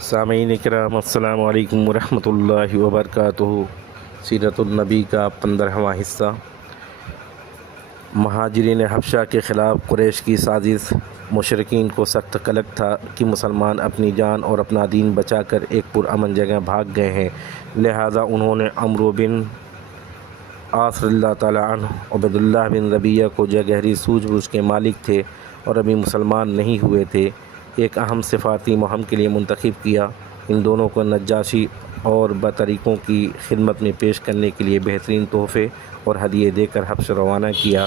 سامعین کرام السلام علیکم ورحمۃ اللہ وبرکاتہ۔ سیرت النبی کا 15واں حصہ۔ مہاجرین حبشہ کے خلاف قریش کی سازش۔ مشرکین کو سخت قلق تھا کہ مسلمان اپنی جان اور اپنا دین بچا کر ایک پرامن جگہ بھاگ گئے ہیں، لہذا انہوں نے عمرو بن عاص رضی اللہ تعالیٰ عنہ، عبید اللہ بن ربیعہ کو جو گہری سوجھ بوجھ کے مالک تھے اور ابھی مسلمان نہیں ہوئے تھے، ایک اہم سفارتی مہم کے لیے منتخب کیا۔ ان دونوں کو نجاشی اور بطریقوں کی خدمت میں پیش کرنے کے لیے بہترین تحفے اور ہدیے دے کر حبش روانہ کیا۔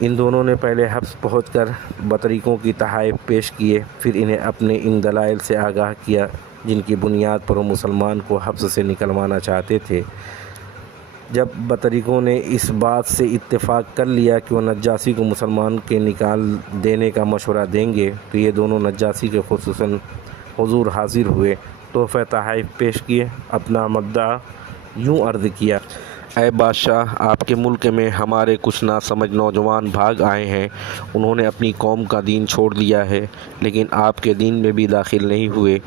ان دونوں نے پہلے حبش پہنچ کر بطریقوں کی تحائف پیش کیے، پھر انہیں اپنے ان دلائل سے آگاہ کیا جن کی بنیاد پر وہ مسلمان کو حبش سے نکلوانا چاہتے تھے۔ جب بطریقوں نے اس بات سے اتفاق کر لیا کہ وہ نجاشی کو مسلمان کے نکال دینے کا مشورہ دیں گے، تو یہ دونوں نجاشی کے خصوصاً حضور حاضر ہوئے، تحفہ تحائف پیش کیے، اپنا مدعا یوں عرض کیا: اے بادشاہ، آپ کے ملک میں ہمارے کچھ ناسمجھ نوجوان بھاگ آئے ہیں۔ انہوں نے اپنی قوم کا دین چھوڑ دیا ہے، لیکن آپ کے دین میں بھی داخل نہیں ہوئے،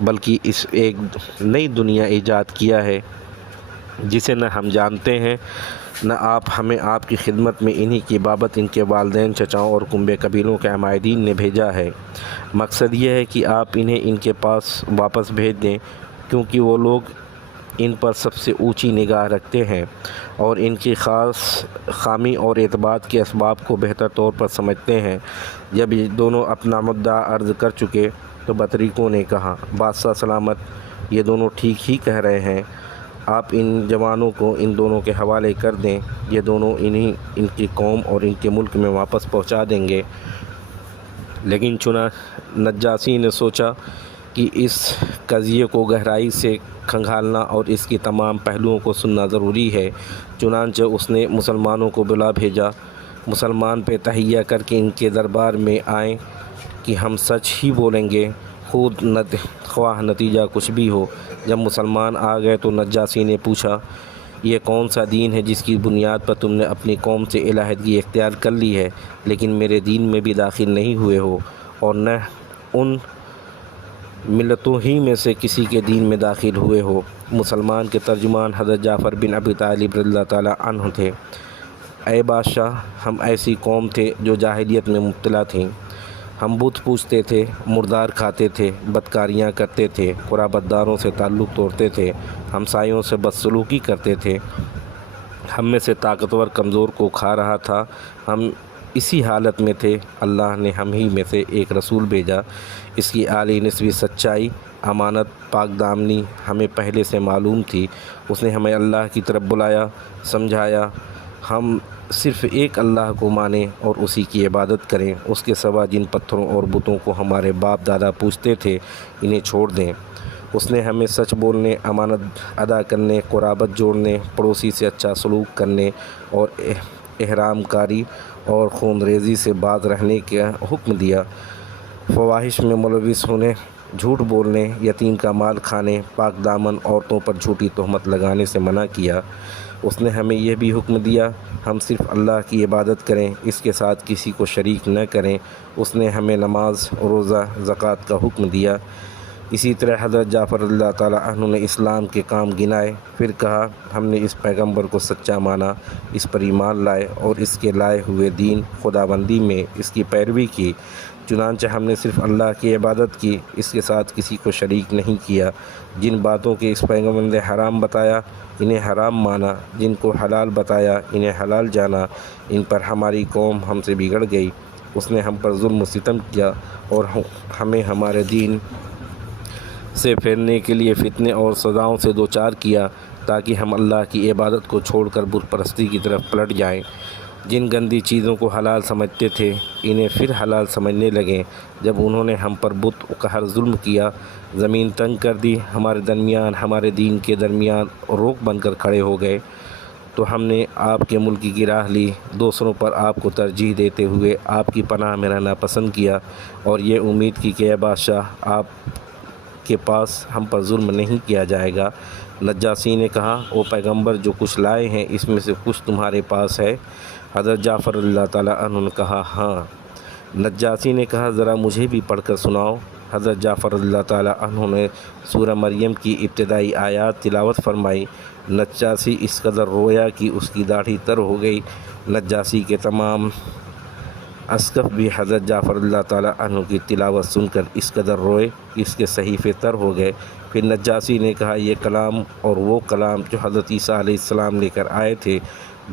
بلکہ اس ایک نئی دنیا ایجاد کیا ہے جسے نہ ہم جانتے ہیں نہ آپ ہمیں آپ کی خدمت میں انہی کی بابت ان کے والدین، چچاؤں اور کنبے قبیلوں کے عمائدین نے بھیجا ہے۔ مقصد یہ ہے کہ آپ انہیں ان کے پاس واپس بھیج دیں، کیونکہ وہ لوگ ان پر سب سے اونچی نگاہ رکھتے ہیں اور ان کی خاص خامی اور اعتبار کے اسباب کو بہتر طور پر سمجھتے ہیں۔ جب یہ دونوں اپنا مدعا عرض کر چکے تو بطریقوں نے کہا: بادشاہ سلامت، یہ دونوں ٹھیک ہی کہہ رہے ہیں، آپ ان جوانوں کو ان دونوں کے حوالے کر دیں، یہ دونوں انہیں ان کی قوم اور ان کے ملک میں واپس پہنچا دیں گے۔ لیکن نجاشی نے سوچا کہ اس قضیے کو گہرائی سے کھنگالنا اور اس کی تمام پہلوؤں کو سننا ضروری ہے، چنانچہ اس نے مسلمانوں کو بلا بھیجا۔ مسلمان پہ تہیہ کر کے ان کے دربار میں آئیں کہ ہم سچ ہی بولیں گے، خواہ نتیجہ کچھ بھی ہو۔ جب مسلمان آ گئے تو نجاشی نے پوچھا: یہ کون سا دین ہے جس کی بنیاد پر تم نے اپنی قوم سے علیحدگی اختیار کر لی ہے، لیکن میرے دین میں بھی داخل نہیں ہوئے ہو، اور نہ ان ملتوں ہی میں سے کسی کے دین میں داخل ہوئے ہو؟ مسلمان کے ترجمان حضرت جعفر بن ابی طالب رضی اللہ تعالیٰ عنہ تھے: اے بادشاہ، ہم ایسی قوم تھے جو جاہلیت میں مبتلا تھیں۔ ہم بت پوجتے تھے، مردار کھاتے تھے، بدکاریاں کرتے تھے، قرابت داروں سے تعلق توڑتے تھے، ہمسایوں سے بدسلوکی کرتے تھے۔ ہم میں سے طاقتور کمزور کو کھا رہا تھا۔ ہم اسی حالت میں تھے، اللہ نے ہم ہی میں سے ایک رسول بھیجا۔ اس کی اعلی نسبی سچائی، امانت، پاک دامنی ہمیں پہلے سے معلوم تھی۔ اس نے ہمیں اللہ کی طرف بلایا، سمجھایا ہم صرف ایک اللہ کو مانیں اور اسی کی عبادت کریں، اس کے سوا جن پتھروں اور بتوں کو ہمارے باپ دادا پوجتے تھے انہیں چھوڑ دیں۔ اس نے ہمیں سچ بولنے، امانت ادا کرنے، قرابت جوڑنے، پڑوسی سے اچھا سلوک کرنے اور احرام کاری اور خون ریزی سے باز رہنے کا حکم دیا۔ فواحش میں ملوث ہونے، جھوٹ بولنے، یتیم کا مال کھانے، پاک دامن عورتوں پر جھوٹی تہمت لگانے سے منع کیا۔ اس نے ہمیں یہ بھی حکم دیا ہم صرف اللہ کی عبادت کریں، اس کے ساتھ کسی کو شریک نہ کریں۔ اس نے ہمیں نماز، روزہ، زکوٰۃ کا حکم دیا۔ اسی طرح حضرت جعفر رضی اللہ تعالیٰ عنہ نے اسلام کے کام گنائے، پھر کہا: ہم نے اس پیغمبر کو سچا مانا، اس پر ایمان لائے اور اس کے لائے ہوئے دین خداوندی میں اس کی پیروی کی۔ چنانچہ ہم نے صرف اللہ کی عبادت کی، اس کے ساتھ کسی کو شریک نہیں کیا۔ جن باتوں کے اس پیغمبر نے حرام بتایا انہیں حرام مانا، جن کو حلال بتایا انہیں حلال جانا۔ ان پر ہماری قوم ہم سے بگڑ گئی، اس نے ہم پر ظلم و ستم کیا اور ہمیں ہمارے دین سے پھیرنے کے لیے فتنے اور سزاؤں سے دوچار کیا، تاکہ ہم اللہ کی عبادت کو چھوڑ کر بت پرستی کی طرف پلٹ جائیں۔ جن گندی چیزوں کو حلال سمجھتے تھے انہیں پھر حلال سمجھنے لگے۔ جب انہوں نے ہم پر بت قہر ظلم کیا، زمین تنگ کر دی، ہمارے درمیان، ہمارے دین کے درمیان روک بن کر کھڑے ہو گئے، تو ہم نے آپ کے ملک کی راہ لی، دوسروں پر آپ کو ترجیح دیتے ہوئے آپ کی پناہ میں رہنا پسند کیا، اور یہ امید کی کہ اے بادشاہ، آپ کے پاس ہم پر ظلم نہیں کیا جائے گا۔ نجاشی نے کہا: او پیغمبر، جو کچھ لائے ہیں اس میں سے کچھ تمہارے پاس ہے؟ حضرت جعفر رضی اللہ تعالیٰ عنہ نے کہا: ہاں۔ نجاشی نے کہا: ذرا مجھے بھی پڑھ کر سناؤ۔ حضرت جعفر رضی اللہ تعالیٰ عنہ نے سورہ مریم کی ابتدائی آیات تلاوت فرمائی۔ نجاشی اس قدر رویا کہ اس کی داڑھی تر ہو گئی۔ نجاشی کے تمام اسقف بھی حضرت جعفر رضی اللہ تعالیٰ عنہ کی تلاوت سن کر اس قدر روئے کہ اس کے صحیفے تر ہو گئے۔ پھر نجاشی نے کہا، یہ کلام اور وہ کلام جو حضرت عیسیٰ علیہ السلام لے کر آئے تھے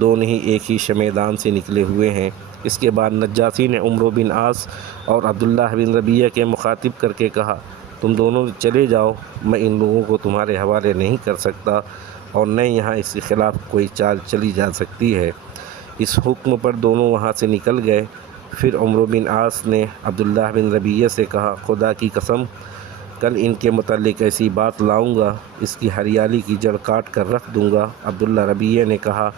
دونوں ہی ایک ہی شمیدان سے نکلے ہوئے ہیں۔ اس کے بعد نجاشی نے عمرو بن عاص اور عبداللہ بن ربیعہ کے مخاطب کر کے کہا، تم دونوں چلے جاؤ، میں ان لوگوں کو تمہارے حوالے نہیں کر سکتا اور نہ یہاں اس کے خلاف کوئی چال چلی جا سکتی ہے۔ اس حکم پر دونوں وہاں سے نکل گئے۔ پھر عمرو بن عاص نے عبداللہ بن ربیعہ سے کہا، خدا کی قسم کل ان کے متعلق ایسی بات لاؤں گا اس کی ہریالی کی جڑ کاٹ کر رکھ دوں گا۔ عبداللہ ربیعہ نے کہا،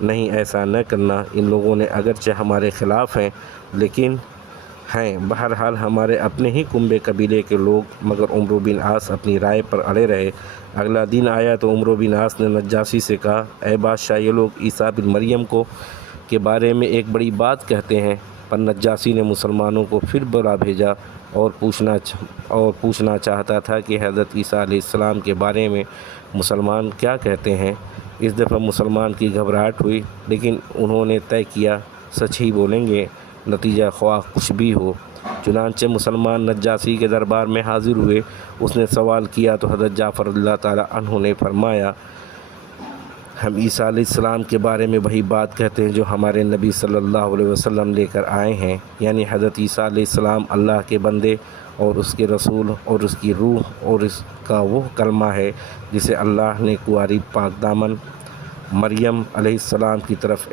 نہیں ایسا نہ کرنا، ان لوگوں نے اگرچہ ہمارے خلاف ہیں لیکن ہیں بہرحال ہمارے اپنے ہی کنبے قبیلے کے لوگ۔ مگر عمرو بن عاص اپنی رائے پر اڑے رہے۔ اگلا دن آیا تو عمرو بن عاص نے نجاشی سے کہا، اے بادشاہ، یہ لوگ عیسیٰ بن مریم کے بارے میں ایک بڑی بات کہتے ہیں۔ پر نجاشی نے مسلمانوں کو پھر بلا بھیجا اور پوچھنا چاہتا تھا کہ حضرت عیسیٰ علیہ السلام کے بارے میں مسلمان کیا کہتے ہیں۔ اس دفعہ مسلمان کی گھبراہٹ ہوئی، لیکن انہوں نے طے کیا سچ ہی بولیں گے، نتیجہ خواہ کچھ بھی ہو۔ چنانچہ مسلمان نجاشی کے دربار میں حاضر ہوئے۔ اس نے سوال کیا تو حضرت جعفر رضی اللہ تعالیٰ عنہ نے فرمایا، ہم عیسیٰ علیہ السلام کے بارے میں وہی بات کہتے ہیں جو ہمارے نبی صلی اللہ علیہ وسلم لے کر آئے ہیں، یعنی حضرت عیسیٰ علیہ السلام اللہ کے بندے اور اس کے رسول اور اس کی روح اور اس کا وہ کلمہ ہے جسے اللہ نے کنواری پاک دامن مریم علیہ السلام کی طرف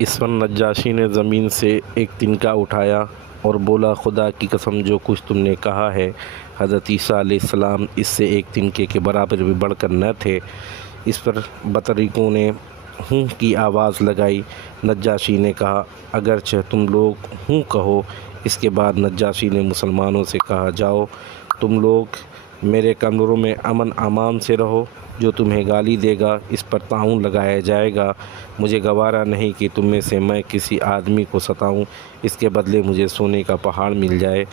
اس پر نجاشی نے زمین سے ایک تنکا اٹھایا اور بولا، خدا کی قسم جو کچھ تم نے کہا ہے حضرت عیسیٰ علیہ السلام اس سے ایک تنکے کے برابر بھی بڑھ کر نہ تھے۔ اس پر بطریقوں نے ہوں کی آواز لگائی۔ نجاشی نے کہا، اگرچہ تم لوگ ہوں کہو۔ اس کے بعد نجاشی نے مسلمانوں سے کہا، جاؤ تم لوگ میرے کمروں میں امن امان سے رہو، جو تمہیں گالی دے گا اس پر طاعون لگایا جائے گا۔ مجھے گوارا نہیں کہ تم میں سے میں کسی آدمی کو ستاؤں، اس کے بدلے مجھے سونے کا پہاڑ مل جائے۔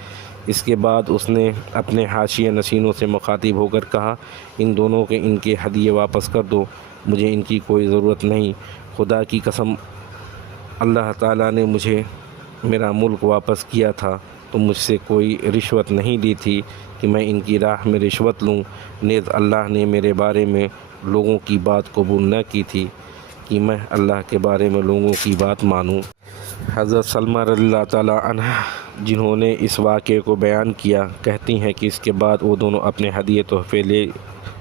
اس کے بعد اس نے اپنے حاشیہ نشینوں سے مخاطب ہو کر کہا، ان دونوں کے ان کے ہدیے واپس کر دو، مجھے ان کی کوئی ضرورت نہیں۔ خدا کی قسم اللہ تعالیٰ نے مجھے میرا ملک واپس کیا تھا تو مجھ سے کوئی رشوت نہیں لی تھی کہ میں ان کی راہ میں رشوت لوں۔ نیز اللہ نے میرے بارے میں لوگوں کی بات قبول نہ کی تھی کہ میں اللہ کے بارے میں لوگوں کی بات مانوں۔ حضرت سلمہ رضی اللہ تعالیٰ عنہ جنہوں نے اس واقعے کو بیان کیا، کہتی ہیں کہ اس کے بعد وہ دونوں اپنے ہدیے تحفے لے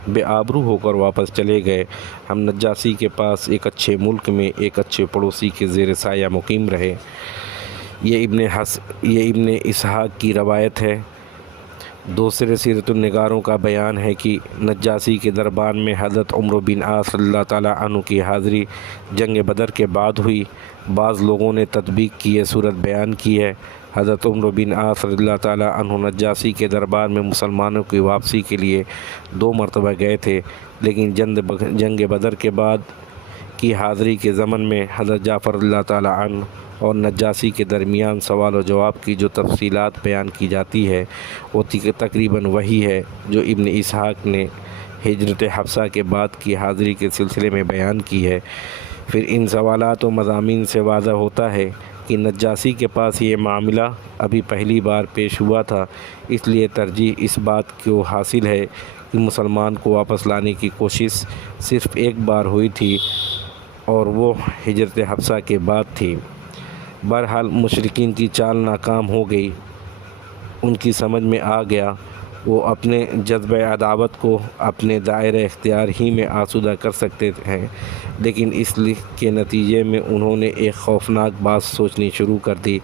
بے آبرو ہو کر واپس چلے گئے۔ ہم نجاشی کے پاس ایک اچھے ملک میں ایک اچھے پڑوسی کے زیر سایہ مقیم رہے۔ یہ ابن اسحاق کی روایت ہے۔ دوسرے سیرت النگاروں کا بیان ہے کہ نجاشی کے دربار میں حضرت عمرو بن عاص رضی اللہ تعالیٰ عنہ کی حاضری جنگ بدر کے بعد ہوئی۔ بعض لوگوں نے تطبیق کی یہ صورت بیان کی ہے۔ حضرت عمرو بن عاص رضی اللہ تعالیٰ عنہ نجاشی کے دربار میں مسلمانوں کی واپسی کے لیے 2 مرتبہ گئے تھے، لیکن جنگ بدر کے بعد کی حاضری کے ضمن میں حضرت جعفر رضی اللہ تعالیٰ عنہ اور نجاشی کے درمیان سوال و جواب کی جو تفصیلات بیان کی جاتی ہے وہ تقریباً وہی ہے جو ابن اسحاق نے ہجرت حبشہ کے بعد کی حاضری کے سلسلے میں بیان کی ہے۔ پھر ان سوالات و مضامین سے واضح ہوتا ہے کہ نجاشی کے پاس یہ معاملہ ابھی پہلی بار پیش ہوا تھا، اس لیے ترجیح اس بات کو حاصل ہے کہ مسلمان کو واپس لانے کی کوشش صرف ایک بار ہوئی تھی اور وہ ہجرت حبشہ کے بعد تھی۔ بہرحال مشرکین کی چال ناکام ہو گئی۔ ان کی سمجھ میں آ گیا وہ اپنے جذبہ عداوت کو اپنے دائرہ اختیار ہی میں آسودہ کر سکتے ہیں، لیکن اس کے نتیجے میں انہوں نے ایک خوفناک بات سوچنی شروع کر دی۔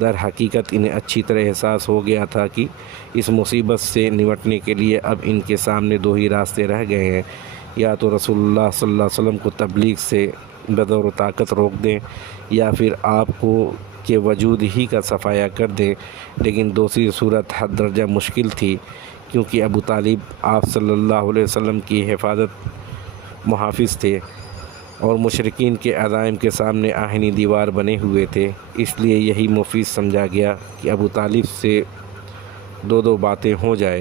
در حقیقت انہیں اچھی طرح احساس ہو گیا تھا کہ اس مصیبت سے نمٹنے کے لیے اب ان کے سامنے 2 ہی راستے رہ گئے ہیں، یا تو رسول اللہ صلی اللہ علیہ وسلم کو تبلیغ سے بزور و طاقت روک دیں یا پھر آپ کو کے وجود ہی کا صفایا کر دیں۔ لیکن دوسری صورت حد درجہ مشکل تھی، کیونکہ ابو طالب آپ صلی اللہ علیہ وسلم کی حفاظت محافظ تھے اور مشرکین کے عزائم کے سامنے آہنی دیوار بنے ہوئے تھے۔ اس لیے یہی مفید سمجھا گیا کہ ابو طالب سے دو باتیں ہو جائیں۔